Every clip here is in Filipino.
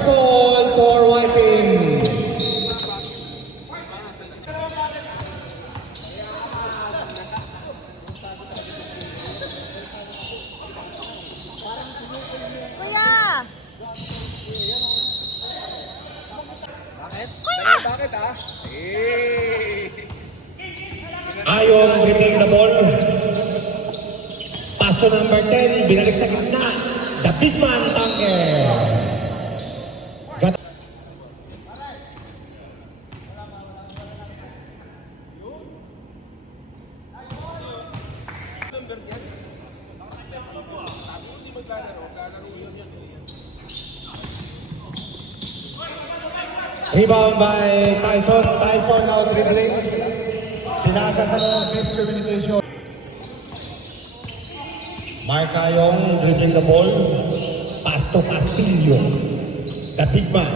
First ball for white team. Kuya! Bakit ah? Ayong dribbling the ball. Pass to number 10, binalik sa gitna. The big man, Tanker. Rebound by Tyson. Tyson now dribbling. Pinasa sa miscommunication. Marca yung dribbling the ball. Pass to Castillo. The big man.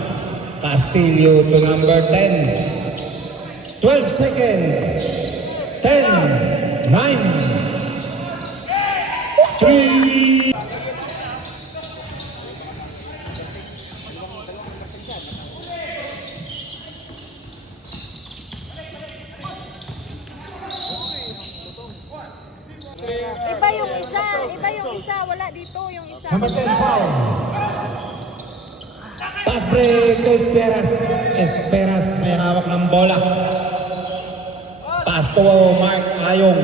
Castillo to number 10. 12 seconds. 10, 9, 3. Iba yung isa, wala dito yung isa. Number 10 foul. Pass break to Esperas. Esperas may hawak ng bola. Pass to Mark Ayong.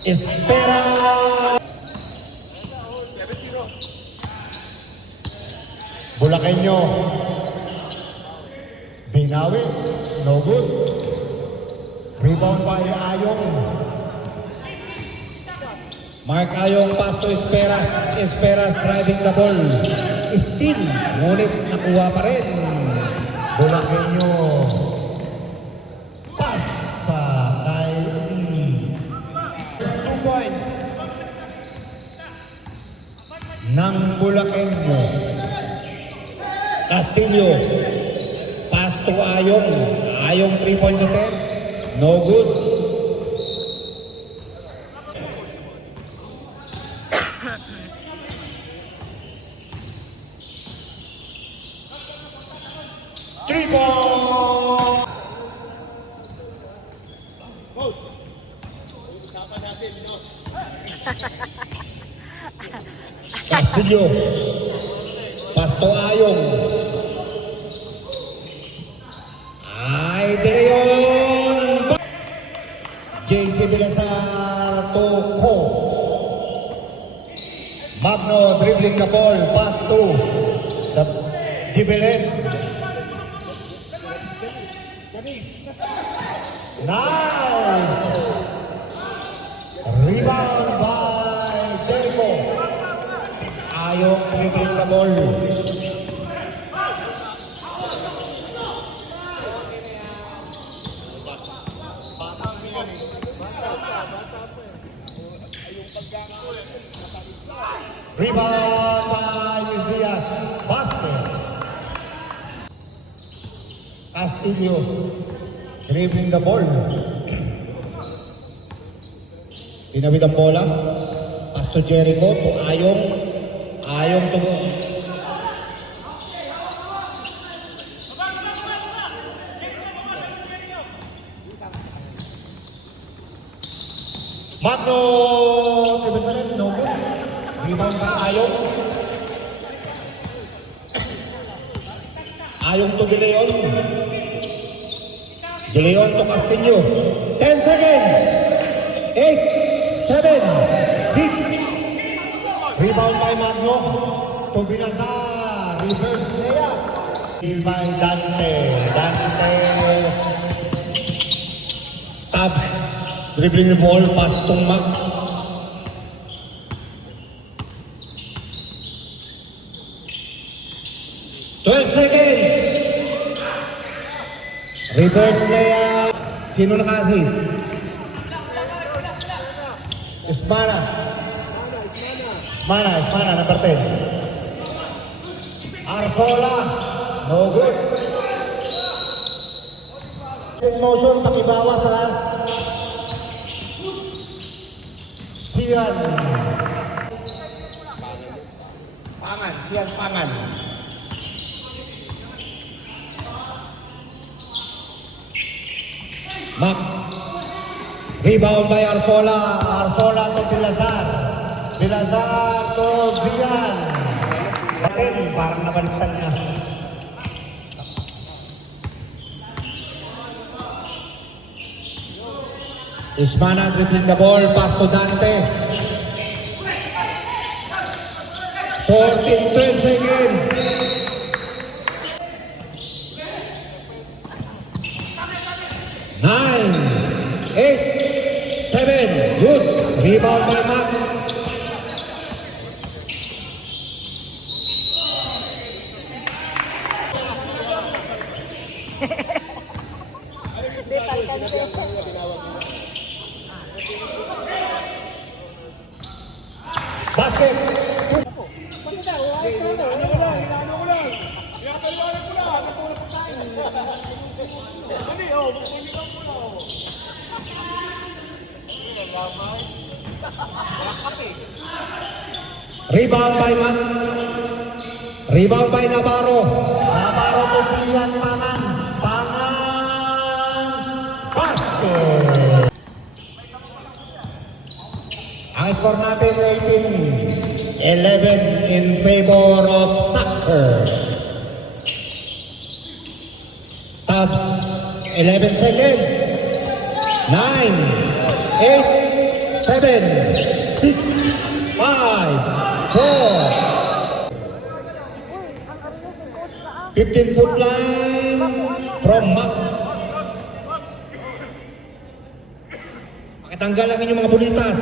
Esperas. Bulakenyo. Binawi. No good. Rebound by Ayong. Mark Ayong pass to Esperas. Esperas driving the ball. Still, ngunit nakuha pa rin. Bulakenyo. Pass sa kay 2 points. Ng Bulakenyo. Castillo. Pass to Ayong. Ayong 3 points attempt. No good. Three ball. Coach. Usapan natin, no? Castillo. Pasto Ayong. Ay, Dereon. JC Villasar to Ko. Magno dribbling the ball. Pass to the Gibelet. Nice! Rebound by Jericho. Ayong dribbling the ball. Rebound by Zias. Basket. Castillo. Dribbling the ball. Tinawid ang bola. Pass to Jericho, to Ayong. Ayong to Magno. No good. Rebound by Ayong. Ayong to De Leon. De Leon to Castillo. 10 seconds. 8, 7, 6. Rebound by Magno. To Villasar. Reverse layup. By Dante. Dante. Tab. Dribbling the ball. Pass to Mag. Reverse layup. Sino naka-assist? Ismana. Ismana, number 10. Arfola. No good. In motion, pakibawa sa Sian. Pangan. Asian Pangan. Mac. Rebound by Arzola. Arzola to Bilazar. Bilazar to Vian. Bakit? Parang nabaliktad niya. Ismana dribbling the ball. Pass to Dante. 14-12 seconds. 9, 8, 7. Good. Rebound by Mac. Basket. Rebound by Mac. Rebound by Navarro. Navarro to Sian Pangan. Pangan. Basket. Ang score natin 18-11 in favor of soccer. Tabs 11 seconds. 9, 8, 7, 6, 5, 4. Uy, ang arinig ni coach na 15-foot line from Mac. Pakitanggal ang inyong mga bulitas.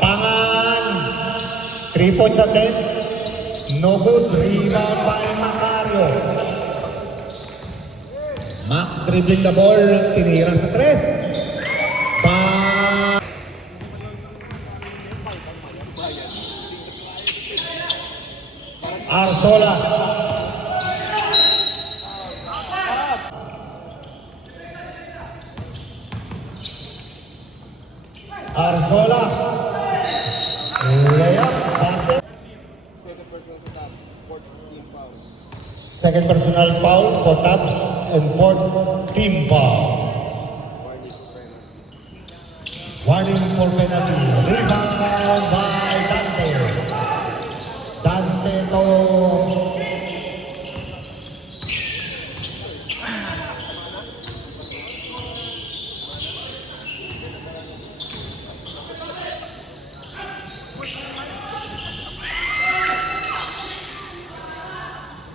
Pangan. 3 points attempt. No good. Rebound by Macario. Mac dribbling the ball. Tinira sa 3. Arzola. Arzola. Layup. Basket. Second personal foul for Tabs and fourth team foul. Warning for penalty. Rebound by Dante. Dante to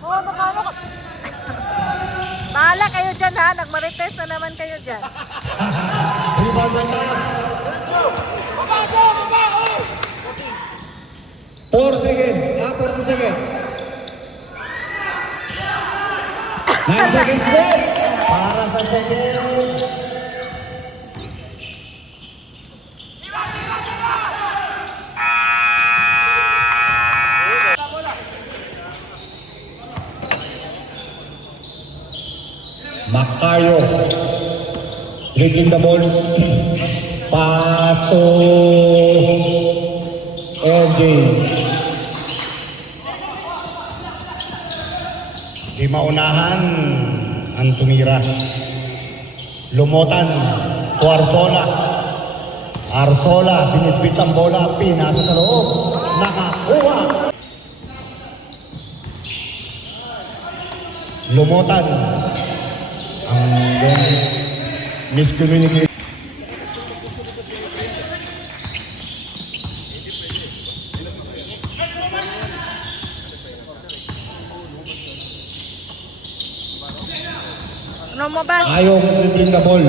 Oh, makano ka? Bahala kayo dyan ha. Nagmarites na naman kayo dyan. rebound by Tabs. 4 seconds. 4 seconds. 9 seconds left. Para sa second. Macario. Dribbling the ball. Pass to LJ. Di maunahan ang tumira. Lumutan to Arzola. Arzola, binitbit ang bola, pinasa sa loob. Nakakuha. Lumutan. Ang miscommunication. Ano mo ba? Ayaw ko dribbling the ball.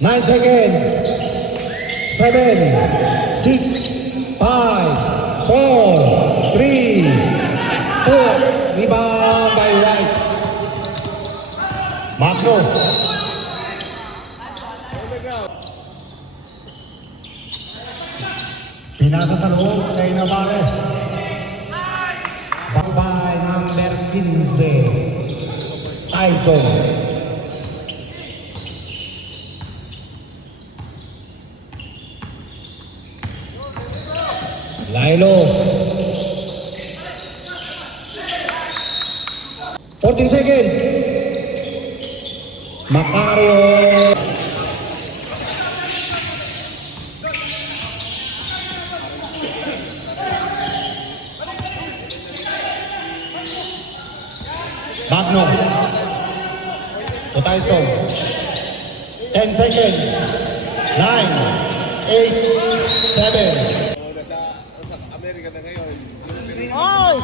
9 seconds. 7, 6, 5, 4, 3, 2. Rebound by White. Macro. Nabuo kay Navarre. By number 15. Tyson. Lailo. 14 seconds. Macario. Magno. To Tyson. 10 seconds. 9, 8, 7. Amerika na ngayon. Oy!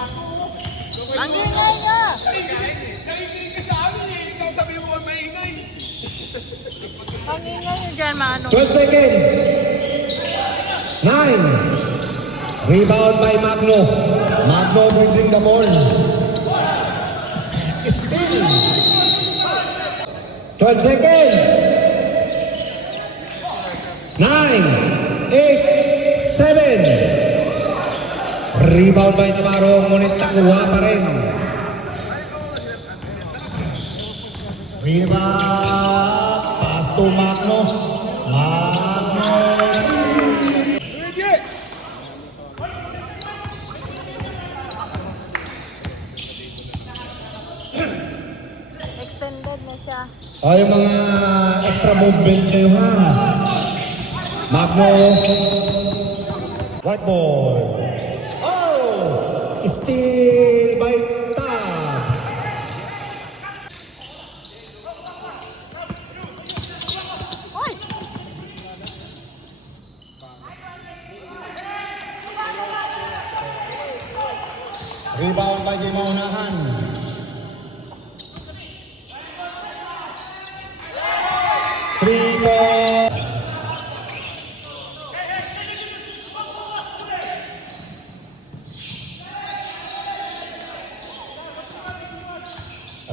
Ang ingay nga! Nakikinig ka sa amin eh. Ikaw sabi mo ang maingay. Ang ingay nyo dyan, Manong. 12 seconds. 9. Rebound by Magno. Magno dribbling the ball. Steal. 12 seconds. 9, 8, 7. Rebound by Navarro, ngunit nakuha pa rin. Rebound. Pass to Magno. Magno. Extended na siya. O yung mga extra movement kayo ha. Magno. White ball. Oh! Steal by Tabs. Oy! Rebound by di maunahan. Three ball.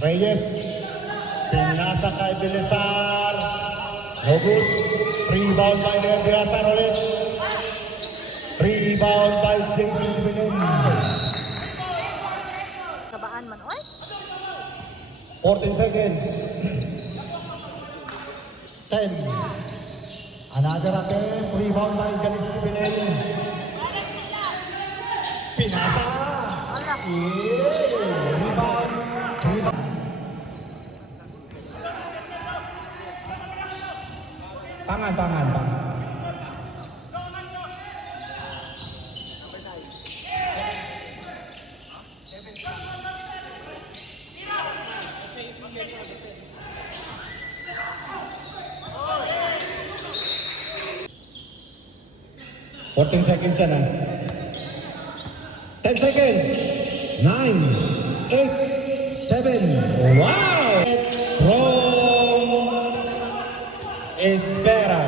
Reyes. Pinasa kay Bilisar. No good. Rebound by Bilisar ulit. Rebound by Jason Binen. Kabaan man. Oy! 14 seconds. 10. Another attempt. Rebound by Janice Binen. Pinasa. Ala! Yeah. Rebound. Rebound. Tangan. 14 seconds yan ah. 10 seconds. 9, 8, 7. Wow! From Espera.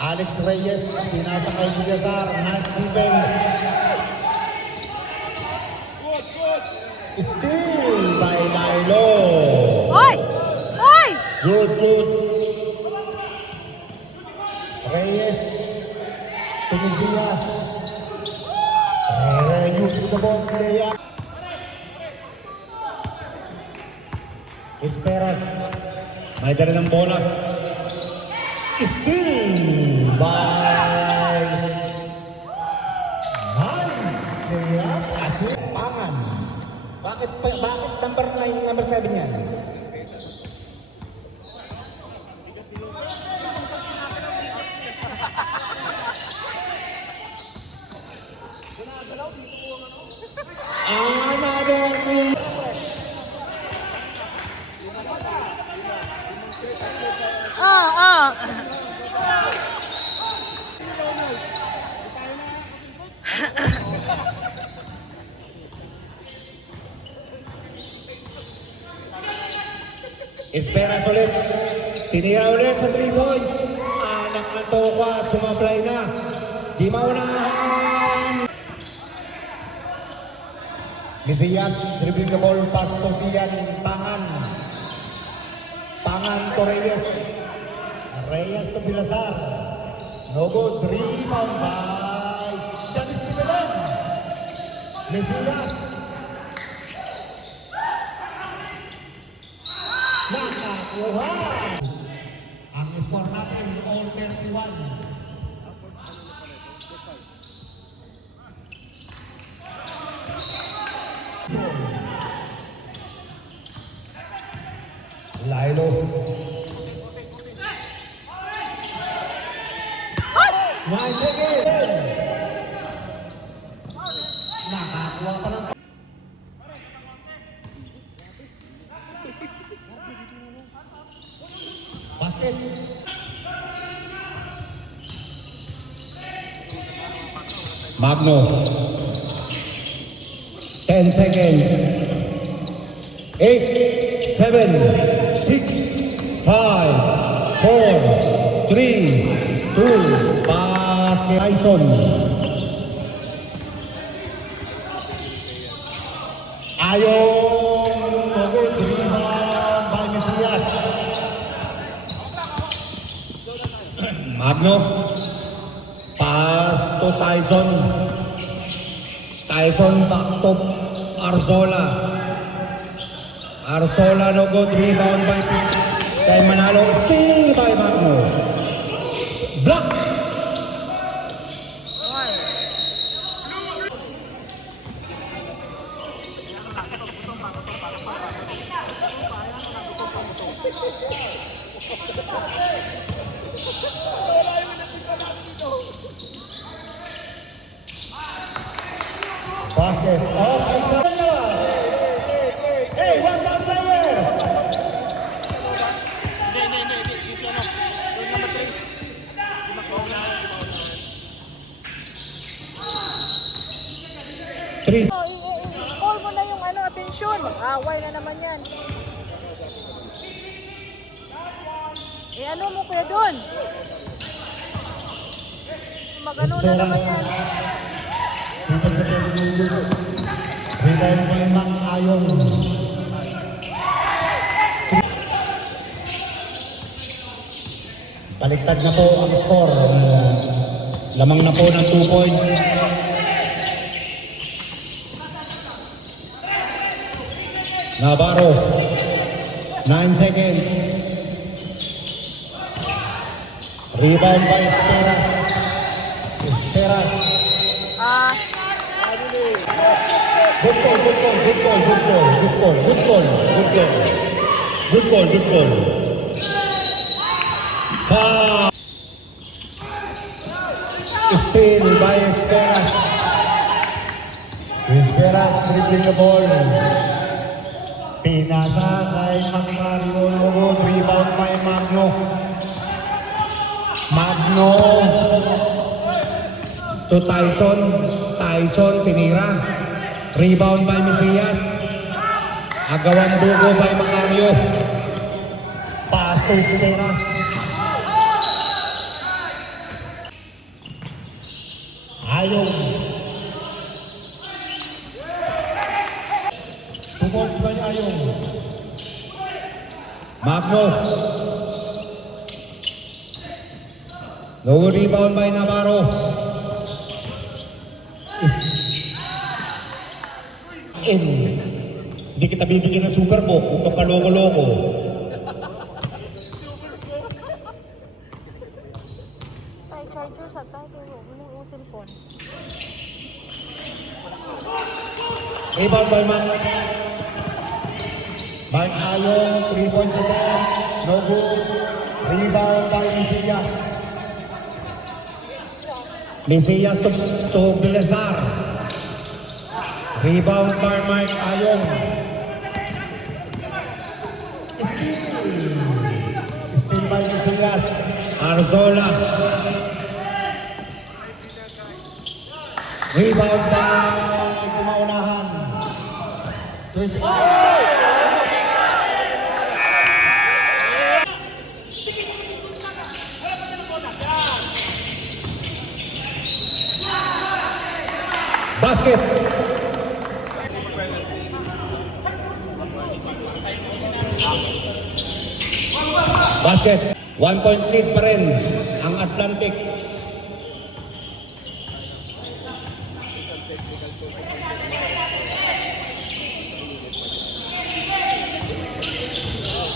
Alex Reyes, pinasa kay Villasar. Nice defense. Steal by Lailo. Oy! Oy! Good. Reyes. Tunisia. Reyes with the ball. Leia. Esperas. May dala ng bola. Steal by Leia. Kasi pangan. Bakit number 9, number 7 yan? Ah! Esperas ulit. Tinira ulit sa 3 points. Anak ng Tokwa at sumablay na. Di maunahan. Misias, dribbling the ball, pass to Sian, Pangan to Reyes. Reyes to Vilazar. No good. Rebound by Janis Simelan. Mesias. Nakakuha. Ang score natin, all 31. Lilo. Nine seconds. Nakakuha pa ng basket. Magno. 10 seconds. 8, 7, 6, 5, 4, 3, 2, basket. Tyson. Ayong good rebound by Mesias. Magno. Pass to Tyson. Tyson back to Arzola. Arzola no good rebound by kay Manalo. Steal by Magno. Block. Basket. Oh, hey, what's up, players? Three. I-call mo na yung atensyon. Mag-away na naman yan. Ano mo kuya doon? Mag-ano na naman yan. Rebound by Mang Ayong. Baliktad na po ang score. Lamang na po ng 2 points. Navarro. 9 seconds. Rebound by Esperas. Esperas. Good call, good call, good call, good call, good call, good call, good call. Good call, good call. Foul. Steal by Esperas. Esperas dribbling the ball. Pinasa kay Magmario Lugod. Rebound by Magno. Magno. To Tyson. Tyson tinira. Rebound by Mesias. Agawan dugo by Macario. Pass to Sitera. Ayong. 2 points by Ayong. Magno. No rebound by Navarro. Hindi kita bibigyan ng Super Bowl kung kapaloko-loko. Sa charger sa tayo. Ano yung cellphone? Rebound by Mark Ayong, 3 points again. No good. Rebound by Mesias. Mesias to Vilazar. Rebound by Mark Ayong. Steal by Mesias. Arzola. Rebound by kumaunahan. Basket. Basket. 1 point lead pa rin ang Atlantic.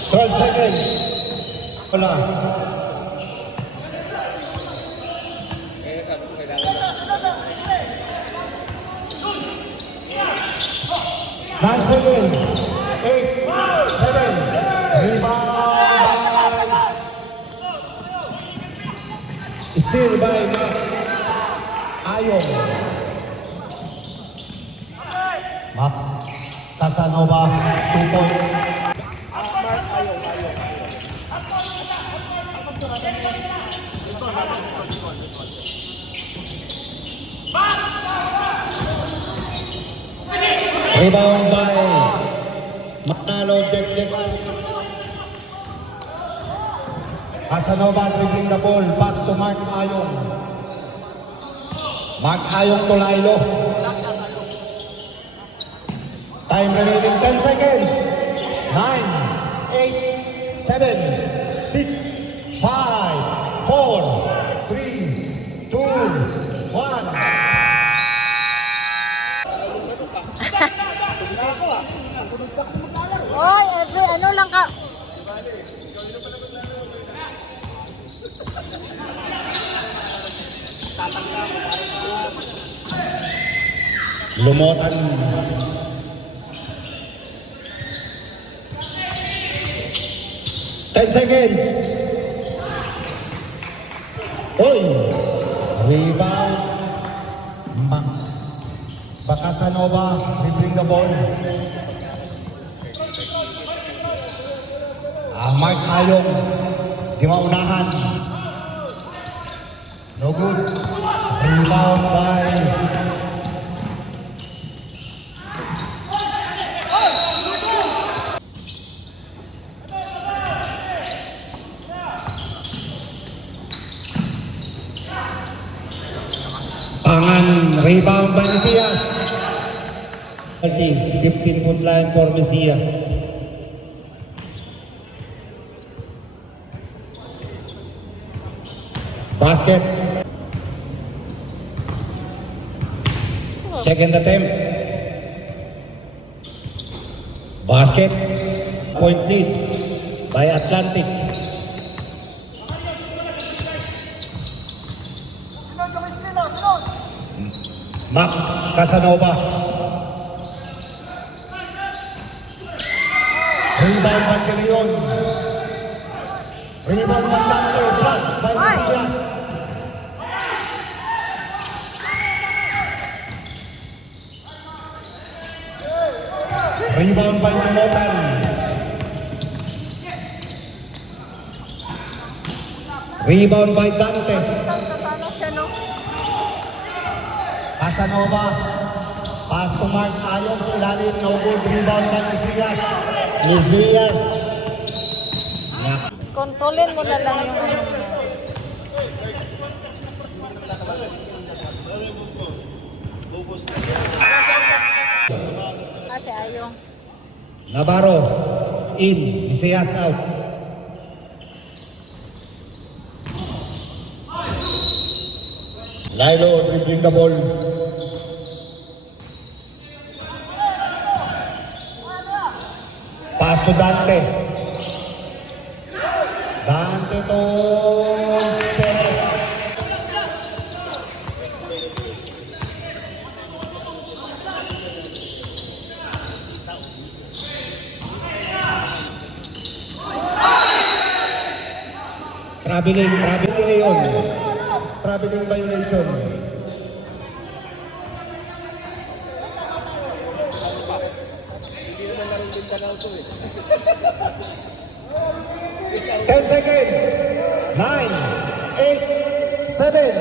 Twelve seconds. Wala. Nine seconds. 8, 7, rebound. Still by Ayong. Map. Casanova, 2 points. Rebound by Manalo Dek. Casanova dribbling the ball, pass to Mark Ayong. Mark Ayong to Lailo. Time remaining 10 seconds. 9, 8, 7, 6, 5, 4, 3, 2, 1. Oy, every ano lang ka. Lumutan. Ten seconds. Oy! Rebound. Casanova, dribbling the ball. Mark Ayong, di maunahan. No good. Rebound by Pangan. Rebound by Mesias. 15-foot line for Mesias. Basket. Second attempt. Basket. Point lead by Atlantic. Mac Casanova. Rebound by Leon. Rebound by Dante. Block by Mesias. Rebound by Lumutan. Rebound by Dante. Tatalo siya, no? Casanova. Pass to Mark Ayong sa ilalim. No good. Rebound by Mesias. Mesias. Kontrolin mo na lang yung ano. Kasi Ayong. Navarro. In. Mesias out. Lailo dribbling the ball. Pass to Dante. Dante to Perez. Traveling yun. Traveling violation. Ten seconds. 9, 8, 7,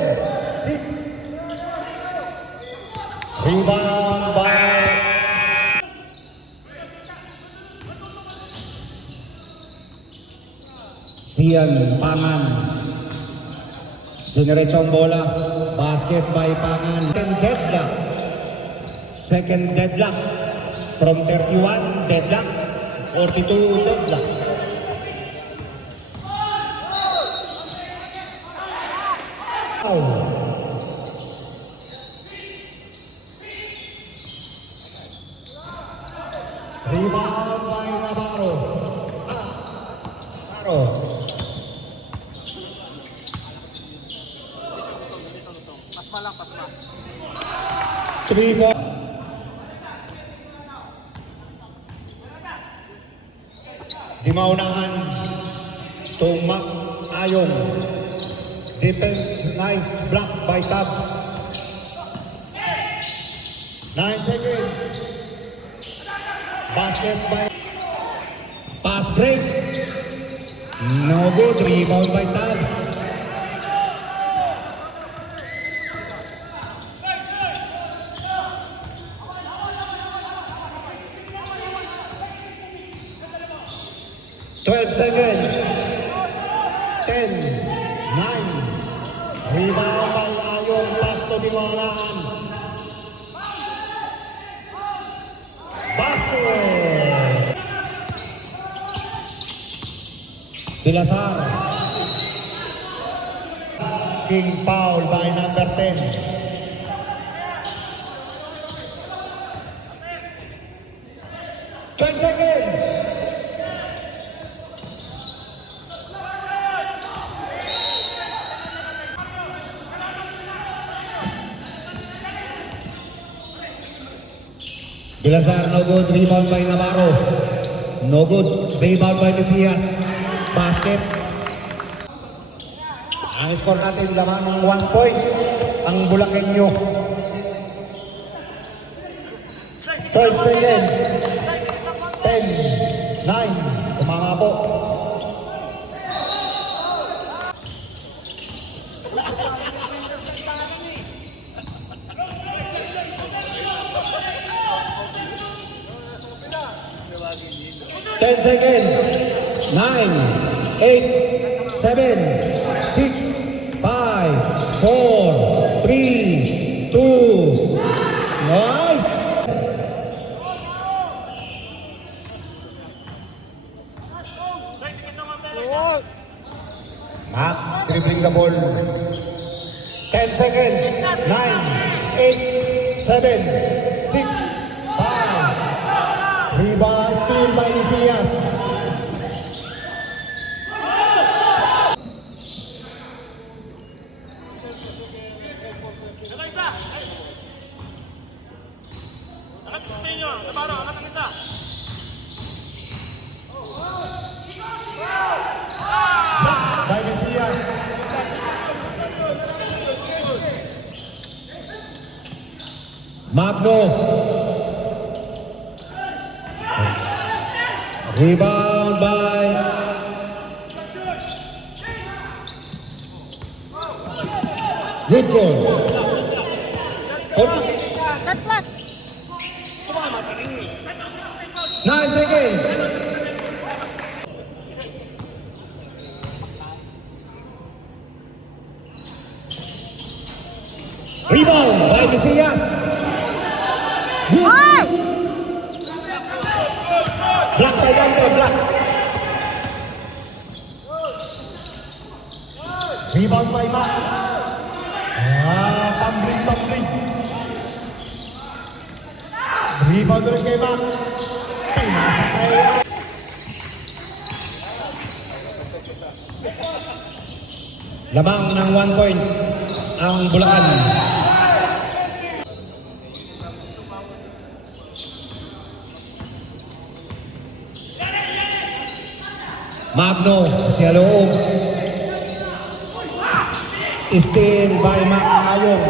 6. Rebound by Sian Pangan. Dinerechong bola. Basket by Pangan. Second deadlock. From 31, deadlock. 42, deadlock. Rebound by Navarro. Navarro. Pasma lang, pasma. 3 ball. Di maunahan. Tumak Ayong. Defense, nice block by Tab. 9 seconds. Basket by pass break. No good. Rebound by Tab. Seconds. 10, 9. Rebound by Ayong. Pass to Diwalaan. Basket. Dilasar. King foul by number 10. Seconds. Dilasar, no good. Rebound by Navarro. No good. Rebound by Mesias. Basket. Ang score natin lamang ng 1 point. Ang Bulakenyo. 12 seconds. 10, 9. Tumama po. Ten seconds. 9, 8, 7, 6, 5, 4, 3, 2. Nice. Mac dribbling the ball. 10 seconds. 9, 8, 7, 6, 5. Rebound steal by Mesias. By Mesias. Magno. Rebound by good goal. Tatlat. 9 seconds. Rebound by Mesias. Good. Ay! Block by Dante, block. Rebound by Mac. Tumbling. Rebound ulit kay Mac. Lamang ng 1 point ang Bulacan. Magno, sa loob. Steal by Ayong.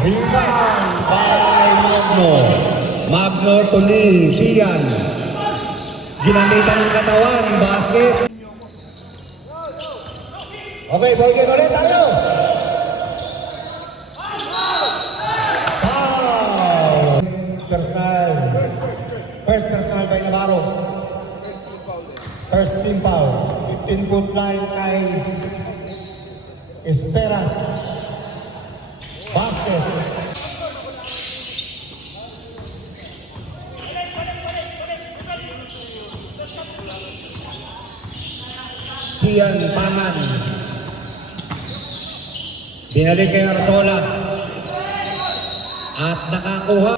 Rebound by Magno. Magno to Lee, Sian. Ginamitan ng katawan, basket. Okay, ball game ulit tayo. Foul. First personal by Navarro. First team foul. 15-foot line kay Esperas. Basket. Sian Pangan. Binalik kay Artola. At nakakuha.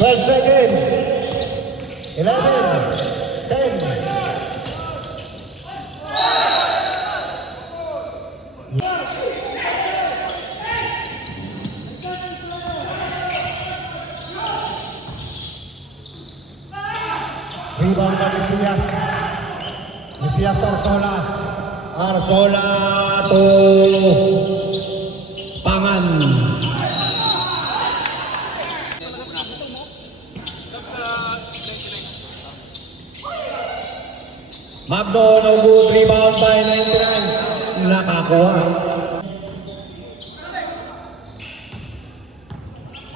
Twelve seconds. 11, 10. Rebound by Mesias. Mesias to Arzola. Arzola to Pangan. Magno, no good. Rebound by 99. Nakakuha.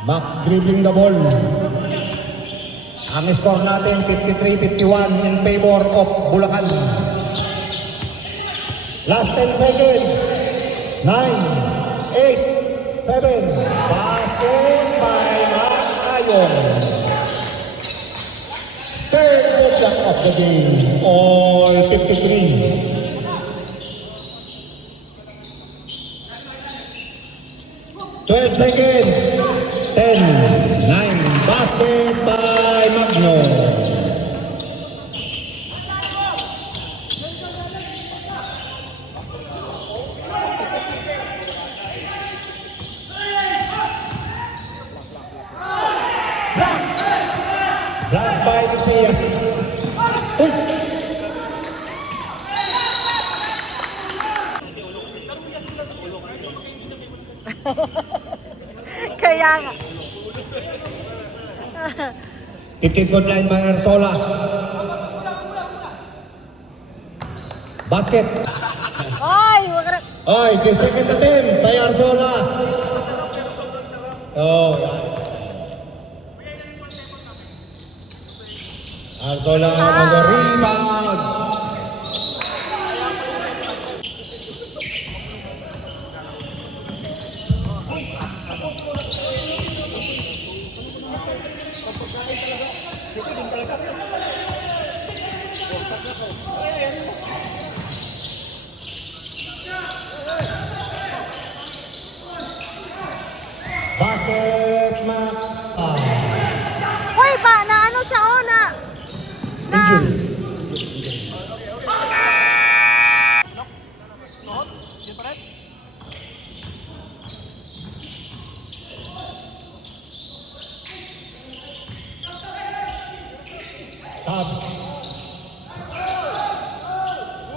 Back dribbling the ball. Ang score natin 53-51 in favor of Bulacan. Last 10 seconds. 9, 8, 7. Basket by Mark Ayong. Third shot of the game. All 53. Twelve seconds. 10, 9. Basket by Magno. Block by Mesias. Uy! Kaya nga. 15-foot line by Arzola. Basket. Oy, wag na. Oy, the second attempt by Arzola. Oh, Arzola on the rebound. Basket Mac. Hoy, pa, na ano siya, oh, na. Injury. Tabs.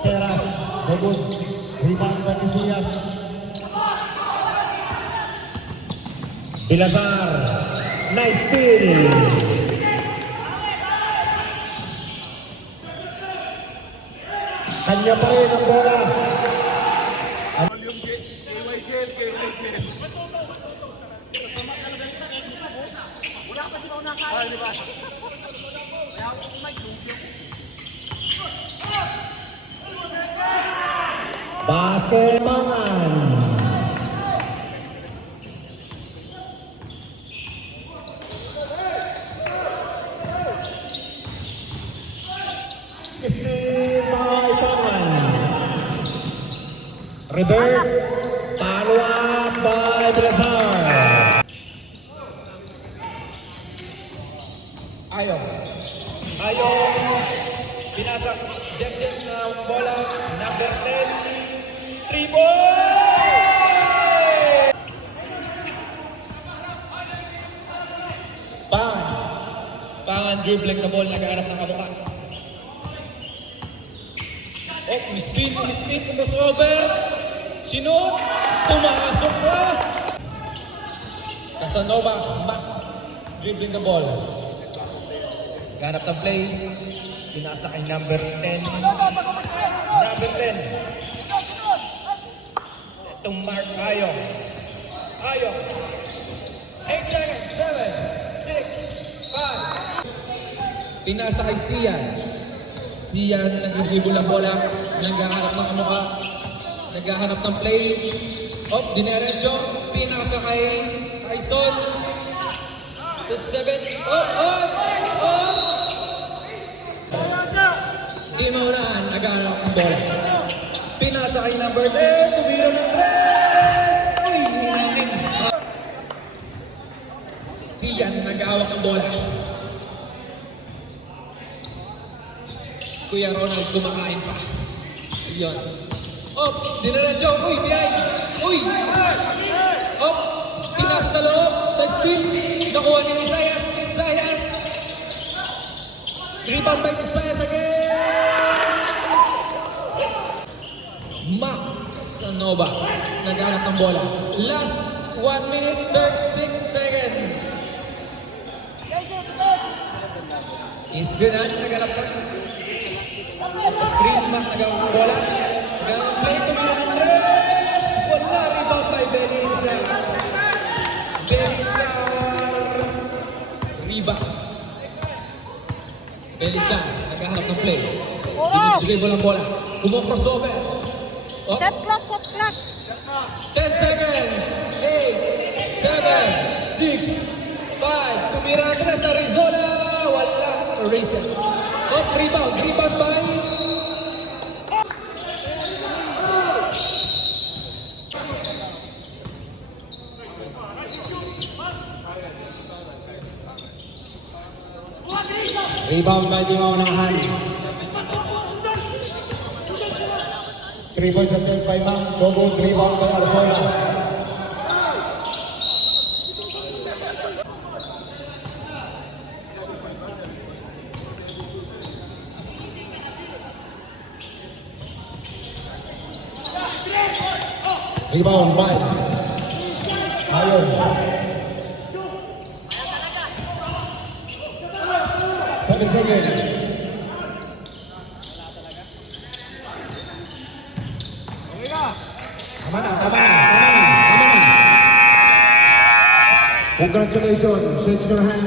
Teras. Good. Rebound by Mesias. Bilazar. Nice steal. Kanya pa rin ang bola. Basket Mangan. Reverse, follow up by Bilazar. Ayong pinasok Jemjen na bola number 10. 3 ball! Pangan dribbling the ball, nag-aarap ng kabuka. Oh, mispin, crossover. Sinot, pumasok pa. Casanova, back, dribbling the ball. Ganap ng play, pinasa kay number 10. Number 10. Itong Mark Ayong. 8 seconds, 7, 6, 5. Pinasa kay Sian. Sian, nag-dribble ng bola, naghahanap ng kamukha, naghahanap ng play. Dinerecho. Pinasa kay Tyson. 57. Di maunahan. Nag-aalok ang bola. Pinasa kay number 10. Tumiro ng 3. Uy, hinangin. Siyan nag-aawak ng bola. Kuya Ronald kumakain pa. Ayun. Dinerecho. Uy, behind. Uy! Pinasa sa loob. Steal. Nakuha ni Isaias. Rebound by Isaias again. Mac Sanova. Nag-anak ng bola. Last 1 minute 36 seconds. Isbinan. Nag-anak ng Green Mac. Nag-anak ng bola. Nag-anak ng play. Tumira ng 3. Wala. Rebound by Belisa. Rebound. Belisa, naghahanap ng play. Dinidribble ang bola. Crossover. Shot clock, shot clock. 10 seconds. 8, 7, 6, 5. Tumira na 3 sa Arizona. Wala. Eraser. Rebound by Rebound by Di Maunahan. 3 points attempt by Mang. Double rebound by Arzola. Rebound by Ayon. 7 seconds. Tama na. Congratulations. Shake your hand.